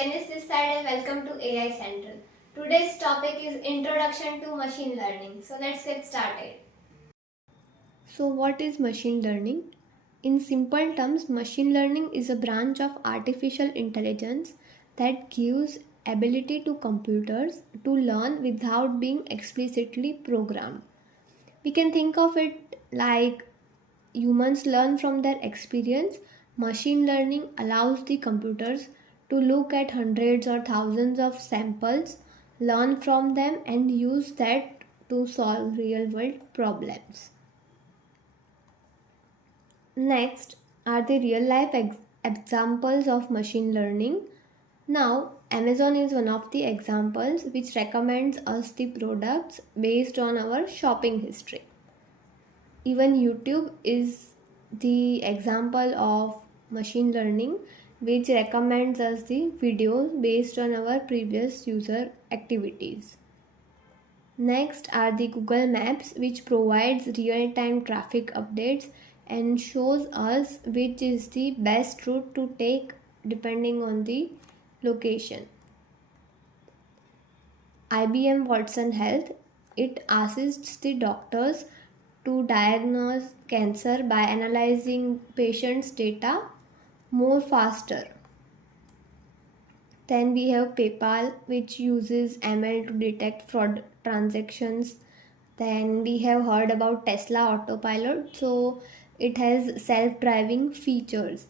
Janice this side and welcome to AI Central. Today's topic is Introduction to Machine Learning. So let's get started. So, what is machine learning? In simple terms, machine learning is a branch of artificial intelligence that gives ability to computers to learn without being explicitly programmed. We can think of it like humans learn from their experience. Machine learning allows the computers to look at hundreds or thousands of samples, learn from them, and use that to solve real world problems. Next are the real life examples of machine learning. Now, Amazon is one of the examples which recommends us the products based on our shopping history. Even YouTube is the example of machine learning which recommends us the videos based on our previous user activities. Next are the Google Maps, which provides real-time traffic updates and shows us which is the best route to take depending on the location. IBM Watson Health, it assists the doctors to diagnose cancer by analyzing patients' data more faster. Then we have PayPal, which uses ML to detect fraud transactions. Then we have heard about Tesla Autopilot, so it has self-driving features.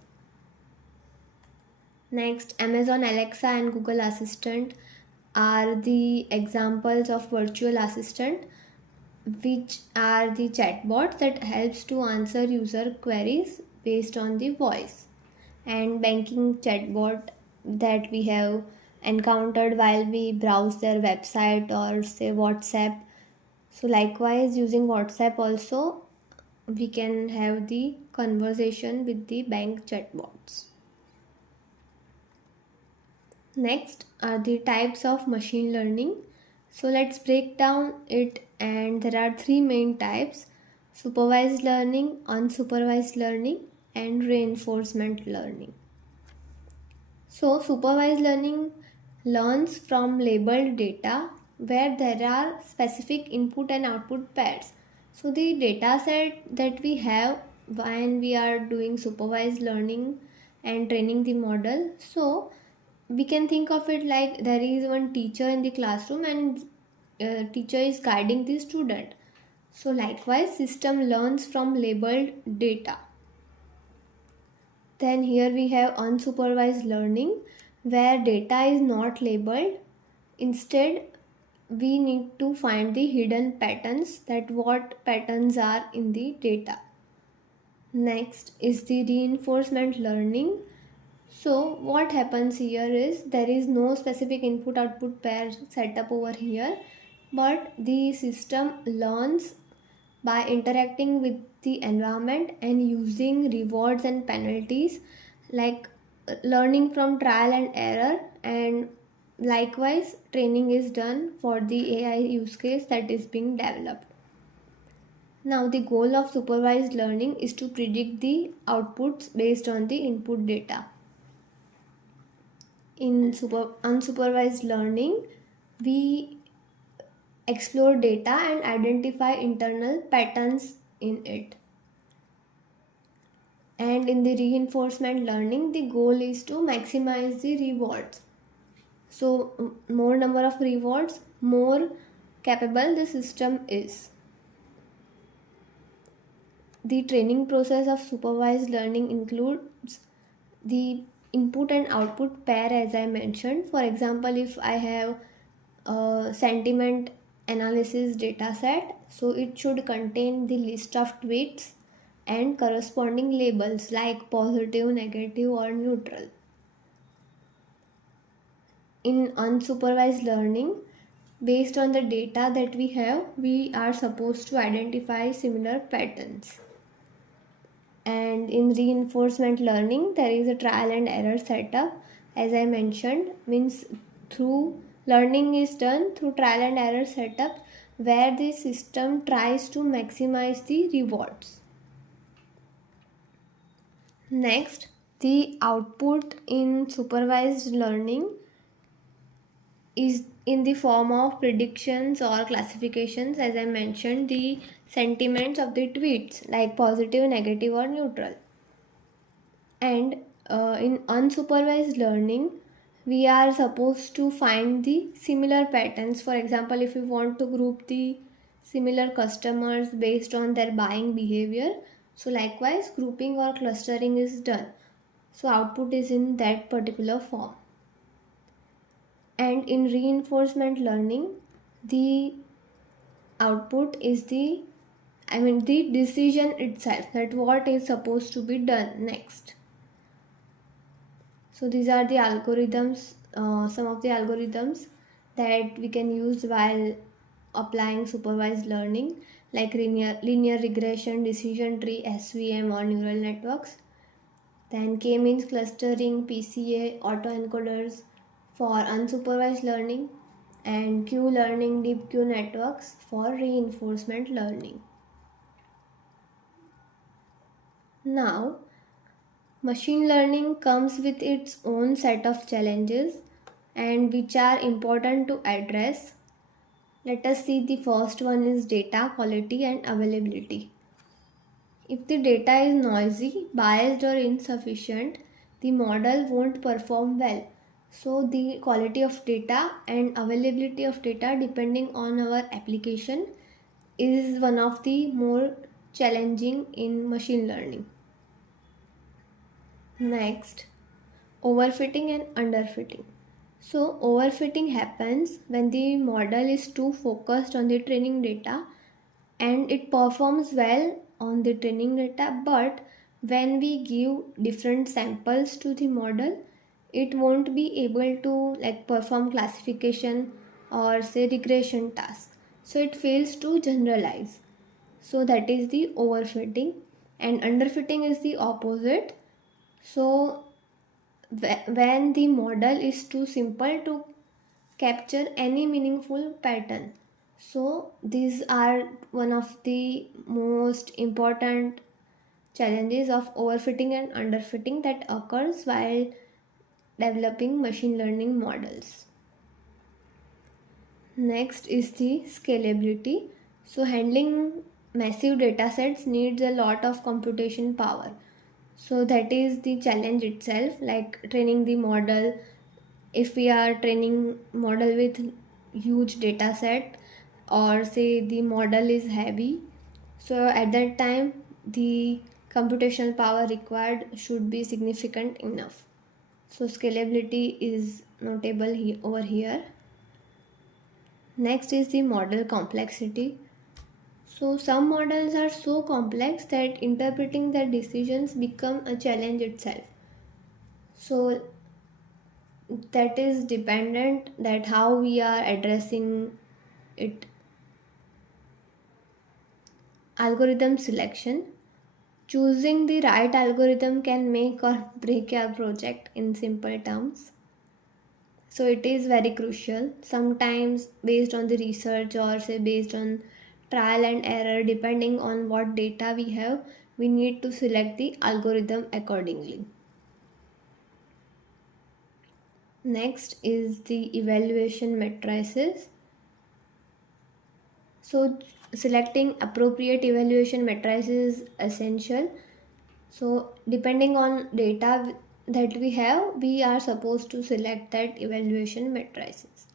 Next, Amazon Alexa and Google Assistant are the examples of virtual assistant, which are the chatbots that helps to answer user queries based on the voice. And banking chatbot that we have encountered while we browse their website or say WhatsApp. So likewise, using WhatsApp also we can have the conversation with the bank chatbots. Next are the types of machine learning. So let's break down it, and there are three main types: supervised learning, unsupervised learning, and reinforcement learning. So, supervised learning learns from labeled data where there are specific input and output pairs. So, the data set that we have when we are doing supervised learning and training the model, so we can think of it like there is one teacher in the classroom and teacher is guiding the student. So, likewise, system learns from labeled data. Then here we have unsupervised learning where data is not labeled. Instead, we need to find the hidden patterns, that what patterns are in the data. Next is the reinforcement learning. So what happens here is there is no specific input output pair set up over here, but the system learns by interacting with the environment and using rewards and penalties, like learning from trial and error. And likewise, training is done for the AI use case that is being developed. Now the goal of supervised learning is to predict the outputs based on the input data. In unsupervised learning, we explore data and identify internal patterns in it. And in the reinforcement learning, the goal is to maximize the rewards. So more number of rewards, more capable the system is. The training process of supervised learning includes the input and output pair, as I mentioned. For example, if I have a sentiment analysis data set, so it should contain the list of tweets and corresponding labels like positive, negative, or neutral. In unsupervised learning, based on the data that we have, we are supposed to identify similar patterns. And in reinforcement learning, there is a trial and error setup, as I mentioned, means through learning is done through trial and error setup where the system tries to maximize the rewards. Next, The output in supervised learning is in the form of predictions or classifications, as I mentioned, the sentiments of the tweets like positive, negative, or neutral. And in unsupervised learning, we are supposed to find the similar patterns. For example, if we want to group the similar customers based on their buying behavior, so likewise grouping or clustering is done. So output is in that particular form. And in reinforcement learning, the output is the decision itself, that what is supposed to be done next. So these are the algorithms, some of the algorithms that we can use while applying supervised learning, like linear regression, decision tree, SVM, or neural networks. Then K-means clustering, PCA, autoencoders for unsupervised learning, and Q-learning, deep Q networks for reinforcement learning. Now, machine learning comes with its own set of challenges and which are important to address. Let us see, the first one is data quality and availability. If the data is noisy, biased, or insufficient, the model won't perform well. So the quality of data and availability of data depending on our application is one of the more challenging in machine learning. Next, overfitting and underfitting. So overfitting happens when the model is too focused on the training data and it performs well on the training data, but when we give different samples to the model, it won't be able to perform classification or say regression tasks. So it fails to generalize. So that is the overfitting, and underfitting is the opposite. So when the model is too simple to capture any meaningful pattern. So these are one of the most important challenges of overfitting and underfitting that occurs while developing machine learning models. Next is the scalability. So handling massive data sets needs a lot of computation power. So that is the challenge itself, like training the model. If we are training model with huge data set, or say the model is heavy, so at that time the computational power required should be significant enough. So scalability is notable over here. Next is the model complexity. So some models are so complex that interpreting their decisions become a challenge itself. So that is dependent that how we are addressing it. Algorithm selection. Choosing the right algorithm can make or break your project in simple terms. So it is very crucial. Sometimes based on the research or say based on trial and error, depending on what data we have, we need to select the algorithm accordingly. Next is the evaluation matrices. So selecting appropriate evaluation matrices is essential. So depending on data that we have, we are supposed to select that evaluation matrices.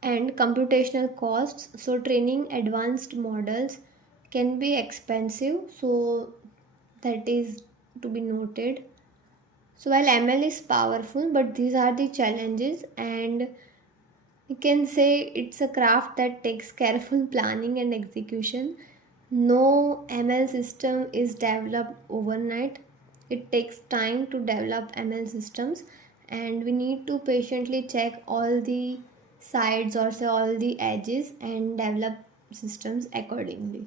And computational costs. So training advanced models can be expensive, so that is to be noted. So while ML is powerful, but these are the challenges, and you can say it's a craft that takes careful planning and execution. No ML system is developed overnight. It takes time to develop ML systems, and we need to patiently check all the sides or say all the edges and develop systems accordingly.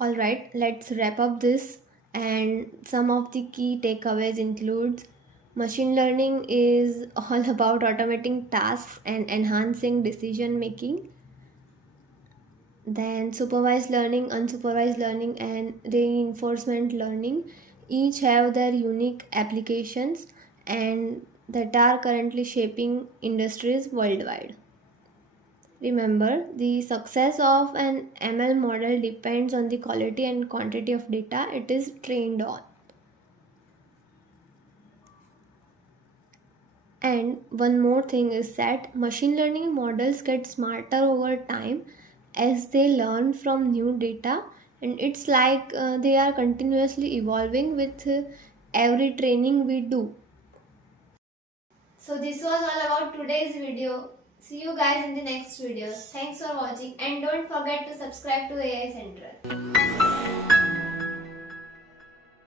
Alright, let's wrap up this, and some of the key takeaways include machine learning is all about automating tasks and enhancing decision making. Then supervised learning, unsupervised learning, and reinforcement learning each have their unique applications and that are currently shaping industries worldwide. Remember, the success of an ML model depends on the quality and quantity of data it is trained on. And one more thing is that machine learning models get smarter over time as they learn from new data, and it's like they are continuously evolving with every training we do. So this was all about today's video. See you guys in the next video. Thanks for watching and don't forget to subscribe to AI Central.